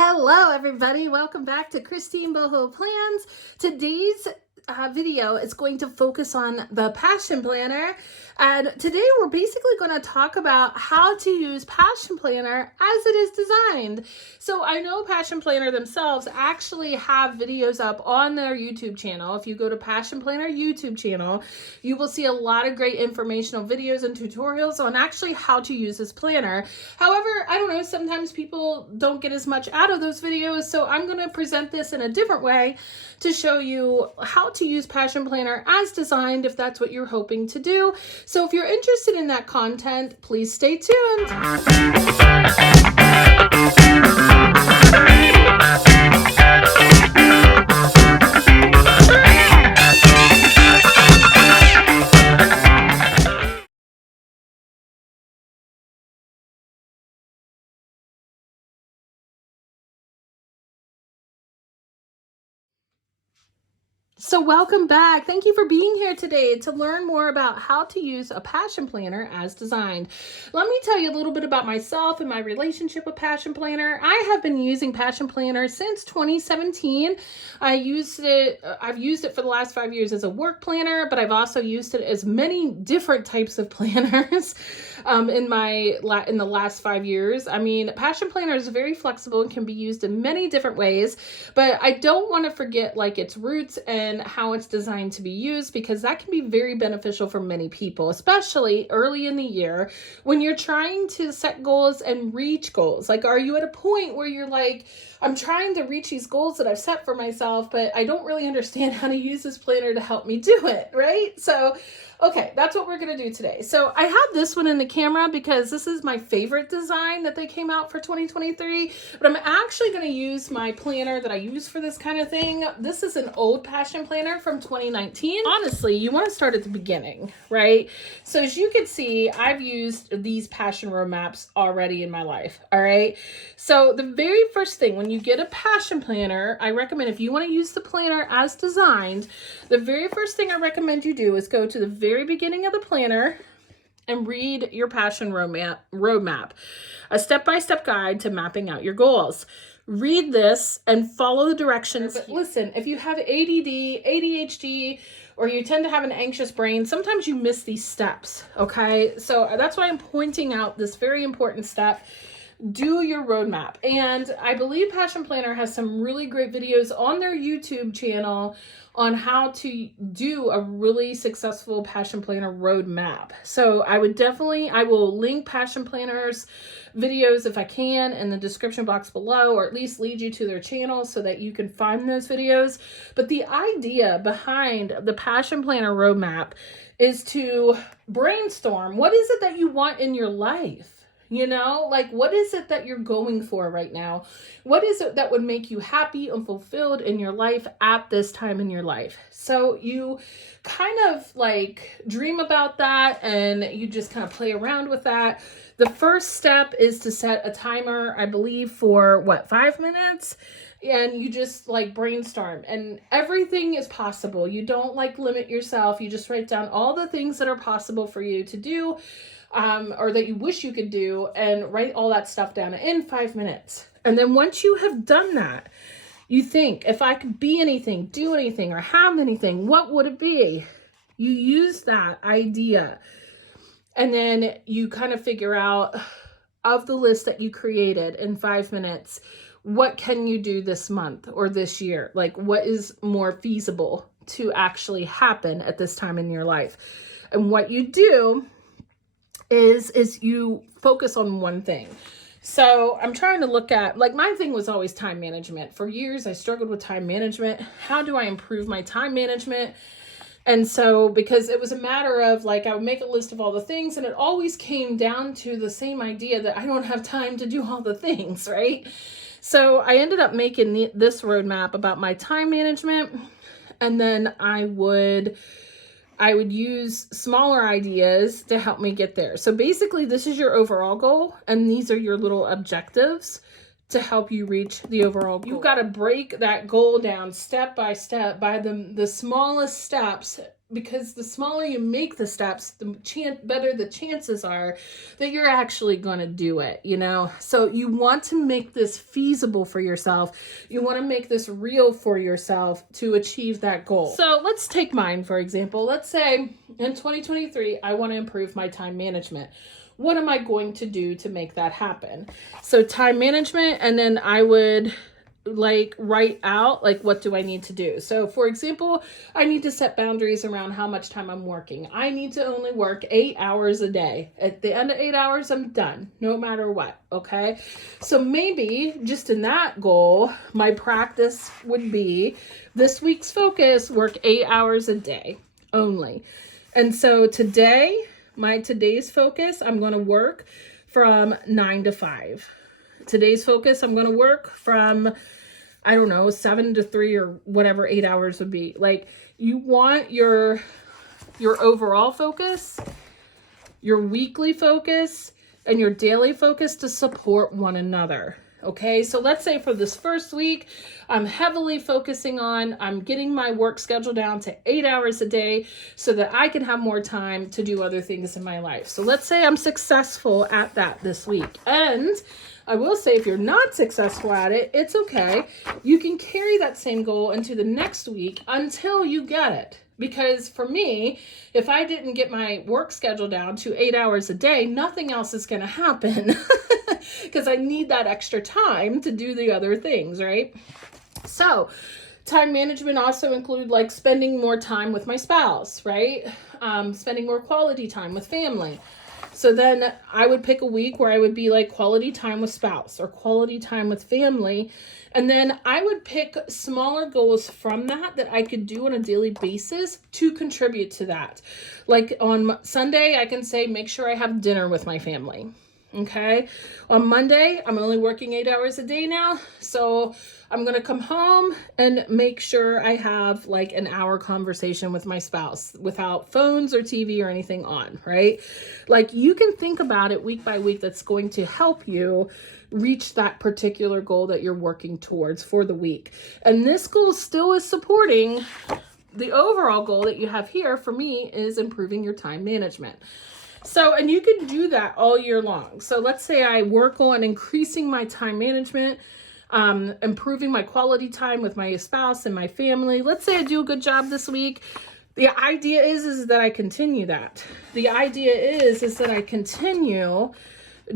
Hello, everybody. Welcome back to Christine Boho Plans. Today's video is going to focus on the Passion Planner. And today we're basically going to talk about how to use Passion Planner as it is designed. So I know Passion Planner themselves actually have videos up on their YouTube channel. If you go to Passion Planner YouTube channel, you will see a lot of great informational videos and tutorials on actually how to use this planner. However, I don't know, sometimes people don't get as much out of those videos, so I'm going to present this in a different way to show you how to use Passion Planner as designed if that's what you're hoping to do. So if you're interested in that content, please stay tuned. So welcome back. Thank you for being here today to learn more about how to use a Passion Planner as designed. Let me tell you a little bit about myself and my relationship with Passion Planner. I have been using Passion Planner since 2017. I've used it for the last 5 years as a work planner, but I've also used it as many different types of planners in the last 5 years. I mean, Passion Planner is very flexible and can be used in many different ways, but I don't want to forget its roots and how it's designed to be used, because that can be very beneficial for many people, especially early in the year when you're trying to set goals and reach goals. Are you at a point where you're like, I'm trying to reach these goals that I've set for myself, but I don't really understand how to use this planner to help me do it, right? So, okay, that's what we're going to do today. So I have this one in the camera because this is my favorite design that they came out for 2023, but I'm actually going to use my planner that I use for this kind of thing. This is an old Passion Planner from 2019. Honestly, you want to start at the beginning, right? So as you can see, I've used these Passion roadmaps already in my life, all right? So the very first thing, when you get a Passion Planner, I recommend, if you want to use the planner as designed, the very first thing I recommend you do is go to the very beginning of the planner and read your Passion roadmap, a step-by-step guide to mapping out your goals. Read this and follow the directions. But listen, if you have ADD, ADHD, or you tend to have an anxious brain, sometimes you miss these steps, okay? So that's why I'm pointing out this very important step. Do your roadmap. And I believe Passion Planner has some really great videos on their YouTube channel on how to do a really successful Passion Planner roadmap. So I will link Passion Planner's videos if I can in the description box below, or at least lead you to their channel so that you can find those videos. But the idea behind the Passion Planner roadmap is to brainstorm, what is it that you want in your life? You know, what is it that you're going for right now? What is it that would make you happy and fulfilled in your life at this time in your life? So you kind of dream about that, and you just kind of play around with that. The first step is to set a timer, I believe, for 5 minutes? And you just brainstorm, and everything is possible. You don't limit yourself. You just write down all the things that are possible for you to do, or that you wish you could do, and write all that stuff down in 5 minutes. And then once you have done that, you think, if I could be anything, do anything, or have anything, what would it be? You use that idea, and then you kind of figure out, of the list that you created in 5 minutes, what can you do this month or this year? What is more feasible to actually happen at this time in your life? And what you do is you focus on one thing. So I'm trying to look at, my thing was always time management. For years, I struggled with time management. How do I improve my time management? And so, because it was a matter of I would make a list of all the things, and it always came down to the same idea that I don't have time to do all the things, right? So I ended up making this roadmap about my time management, and then I would use smaller ideas to help me get there. So basically, this is your overall goal, and these are your little objectives to help you reach the overall goal. You've got to break that goal down step by step by the smallest steps because the smaller you make the steps, the better the chances are that you're actually going to do it, you know? So you want to make this feasible for yourself. You want to make this real for yourself to achieve that goal. So let's take mine, for example. Let's say in 2023, I want to improve my time management. What am I going to do to make that happen? So time management, and then I would like write out like what do I need to do. So for example, I need to set boundaries around how much time I'm working. I need to only work 8 hours a day. At the end of 8 hours, I'm done, no matter what. Okay, so maybe just in that goal, my practice would be this week's focus: work 8 hours a day only. And so today, today's focus, I'm going to work from 9 to 5. Today's focus, I'm going to work from, I don't know, 7 to 3 or whatever 8 hours would be. Like, you want your overall focus, your weekly focus, and your daily focus to support one another. Okay, so let's say for this first week, I'm heavily focusing on, I'm getting my work schedule down to 8 hours a day so that I can have more time to do other things in my life. So let's say I'm successful at that this week. And I will say, if you're not successful at it, it's okay. You can carry that same goal into the next week until you get it. Because for me, if I didn't get my work schedule down to 8 hours a day, nothing else is going to happen because I need that extra time to do the other things, right? So time management also include like spending more time with my spouse, right? Spending more quality time with family. So then I would pick a week where I would be like quality time with spouse or quality time with family. And then I would pick smaller goals from that I could do on a daily basis to contribute to that. Like on Sunday, I can say, make sure I have dinner with my family. Okay. On Monday, I'm only working 8 hours a day now. So I'm going to come home and make sure I have like an hour conversation with my spouse without phones or TV or anything on, right? Like, you can think about it week by week. That's going to help you reach that particular goal that you're working towards for the week. And this goal still is supporting the overall goal that you have here. For me, is improving your time management. So, and you can do that all year long. So let's say I work on increasing my time management, improving my quality time with my spouse and my family. Let's say I do a good job this week. The idea is that I continue that. The idea is that I continue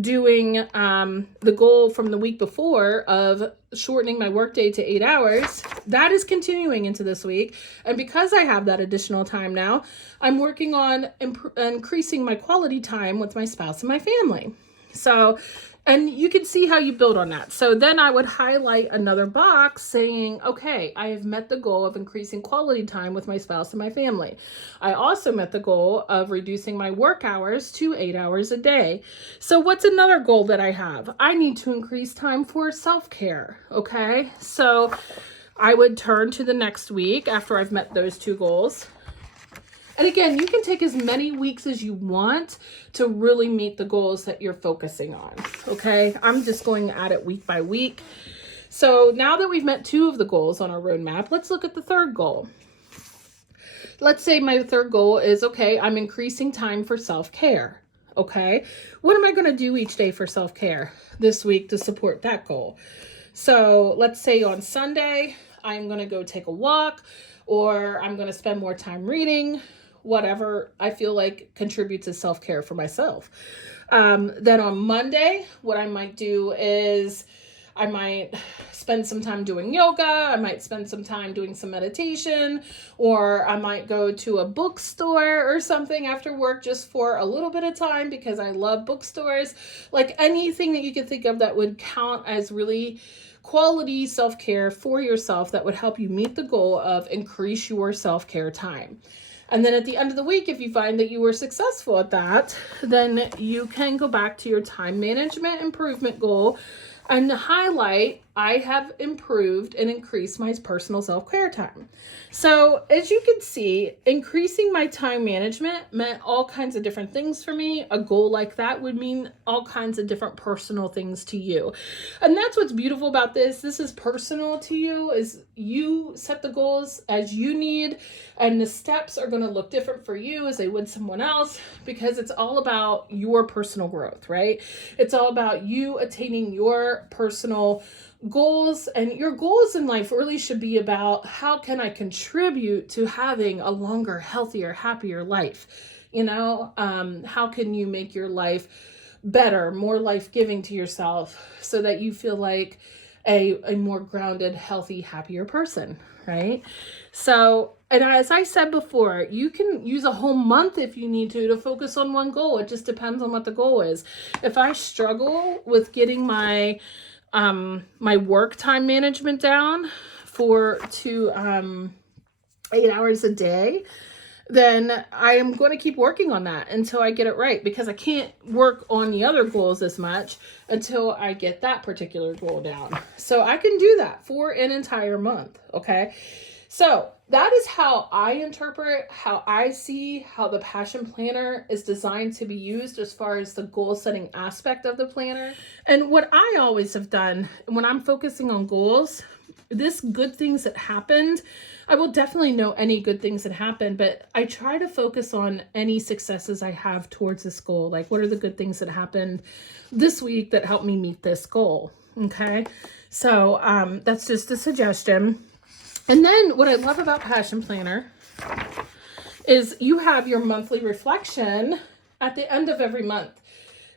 doing the goal from the week before of shortening my workday to 8 hours. That is continuing into this week. And because I have that additional time now, I'm working on increasing my quality time with my spouse and my family. So, and you can see how you build on that. So then I would highlight another box saying, okay, I have met the goal of increasing quality time with my spouse and my family. I also met the goal of reducing my work hours to 8 hours a day. So what's another goal that I have? I need to increase time for self-care. Okay. So I would turn to the next week after I've met those two goals. And again, you can take as many weeks as you want to really meet the goals that you're focusing on. Okay, I'm just going at it week by week. So now that we've met two of the goals on our roadmap, let's look at the third goal. Let's say my third goal is, okay, I'm increasing time for self-care. Okay, what am I going to do each day for self-care this week to support that goal? So let's say on Sunday, I'm going to go take a walk, or I'm going to spend more time reading, whatever I feel like contributes to self-care for myself. Then on Monday, what I might do is I might spend some time doing yoga. I might spend some time doing some meditation, or I might go to a bookstore or something after work just for a little bit of time because I love bookstores. Like anything that you can think of that would count as really quality self-care for yourself that would help you meet the goal of increase your self-care time. And then at the end of the week, if you find that you were successful at that, then you can go back to your time management improvement goal and highlight I have improved and increased my personal self-care time. So as you can see, increasing my time management meant all kinds of different things for me. A goal like that would mean all kinds of different personal things to you. And that's what's beautiful about this. This is personal to you, is you set the goals as you need, and the steps are going to look different for you as they would someone else, because it's all about your personal growth, right? It's all about you attaining your personal goals, and your goals in life really should be about how can I contribute to having a longer, healthier, happier life? How can you make your life better, more life-giving to yourself so that you feel like a more grounded, healthy, happier person, right? So, and as I said before, you can use a whole month if you need to focus on one goal. It just depends on what the goal is. If I struggle with getting my work time management down to 8 hours a day, then I am going to keep working on that until I get it right, because I can't work on the other goals as much until I get that particular goal down. So I can do that for an entire month. Okay. So that is how I interpret, how I see how the Passion Planner is designed to be used as far as the goal setting aspect of the planner. And what I always have done when I'm focusing on goals, this good things that happened, I will definitely know any good things that happened, but I try to focus on any successes I have towards this goal. Like, what are the good things that happened this week that helped me meet this goal? Okay. So that's just a suggestion. And then what I love about Passion Planner is you have your monthly reflection at the end of every month.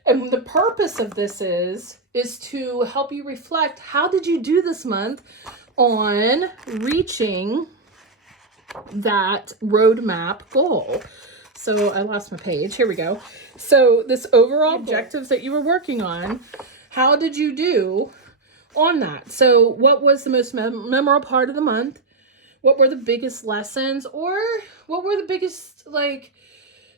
And the purpose of this is to help you reflect, how did you do this month on reaching that roadmap goal? So I lost my page. Here we go. So this overall objectives that you were working on, how did you do on that? So what was the most memorable part of the month? What were the biggest lessons, or what were the biggest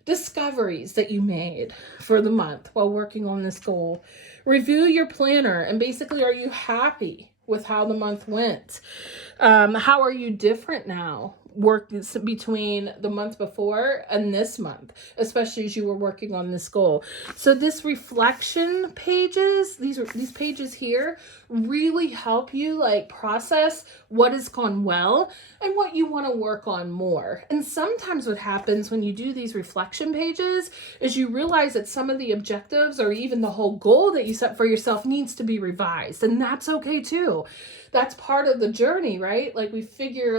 discoveries that you made for the month while working on this goal? Review your planner, and basically, are you happy with how the month went? How are you different now between the month before and this month, especially as you were working on this goal? So this reflection pages, these pages here, really help you process what has gone well and what you want to work on more. And sometimes what happens when you do these reflection pages is you realize that some of the objectives or even the whole goal that you set for yourself needs to be revised, and that's okay too. That's part of the journey, right? We figure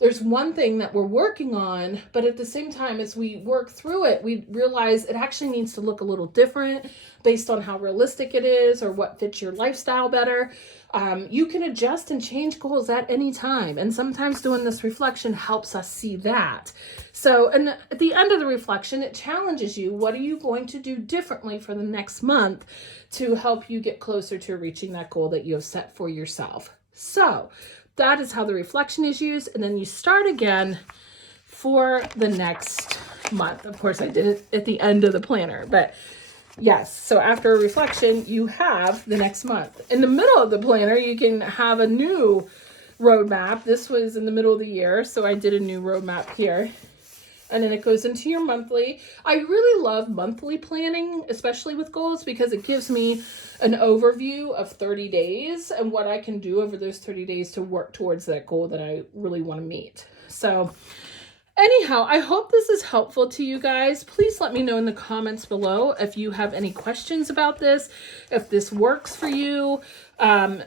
there's one thing that we're working on, but at the same time, as we work through it, we realize it actually needs to look a little different based on how realistic it is or what fits your lifestyle better. You can adjust and change goals at any time. And sometimes doing this reflection helps us see that. So, and at the end of the reflection, it challenges you. What are you going to do differently for the next month to help you get closer to reaching that goal that you have set for yourself? So that is how the reflection is used. And then you start again for the next month. Of course, I did it at the end of the planner, but yes. So after a reflection, you have the next month. In the middle of the planner, you can have a new roadmap. This was in the middle of the year, so I did a new roadmap here. And then it goes into your monthly. I really love monthly planning, especially with goals, because it gives me an overview of 30 days and what I can do over those 30 days to work towards that goal that I really want to meet. So anyhow, I hope this is helpful to you guys. Please let me know in the comments below if you have any questions about this, if this works for you,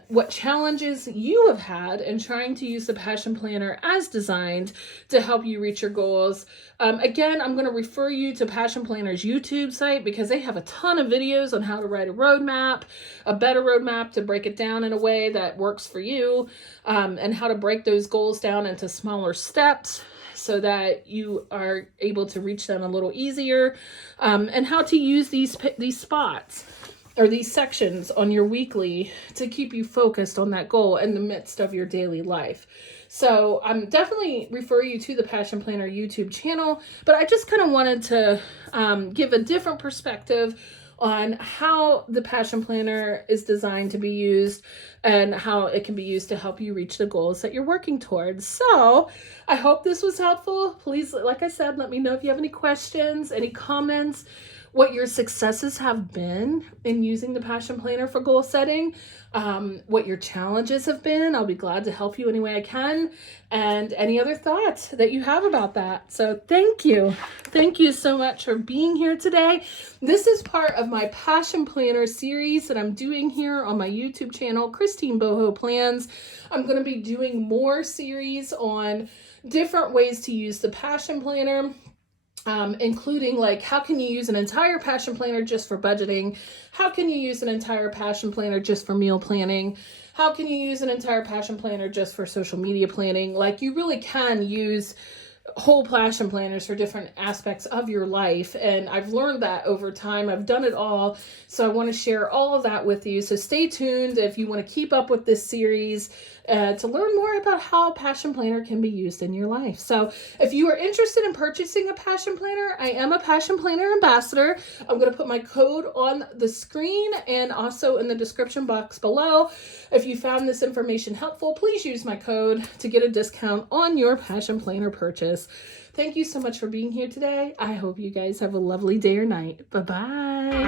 what challenges you have had in trying to use the Passion Planner as designed to help you reach your goals. Again, I'm going to refer you to Passion Planner's YouTube site because they have a ton of videos on how to write a roadmap, a better roadmap to break it down in a way that works for you, and how to break those goals down into smaller steps so that you are able to reach them a little easier, and how to use these spots or these sections on your weekly to keep you focused on that goal in the midst of your daily life. So I'm definitely refer you to the Passion Planner YouTube channel, but I just kind of wanted to give a different perspective on how the Passion Planner is designed to be used and how it can be used to help you reach the goals that you're working towards. So I hope this was helpful. Please, like I said, let me know if you have any questions, any comments, what your successes have been in using the Passion Planner for goal setting, what your challenges have been. I'll be glad to help you any way I can, and any other thoughts that you have about that. So thank you. Thank you so much for being here today. This is part of my Passion Planner series that I'm doing here on my YouTube channel, Christine Boho Plans. I'm going to be doing more series on different ways to use the Passion Planner. Including like how can you use an entire Passion Planner just for budgeting? How can you use an entire Passion Planner just for meal planning? How can you use an entire Passion Planner just for social media planning? Like, you really can use whole Passion Planners for different aspects of your life, and I've learned that over time. I've done it all, so I want to share all of that with you. So stay tuned if you want to keep up with this series to learn more about how Passion Planner can be used in your life. So if you are interested in purchasing a Passion Planner, I am a Passion Planner ambassador. I'm going to put my code on the screen and also in the description box below. If you found this information helpful, please use my code to get a discount on your Passion Planner purchase. Thank you so much for being here today. I hope you guys have a lovely day or night. Bye-bye.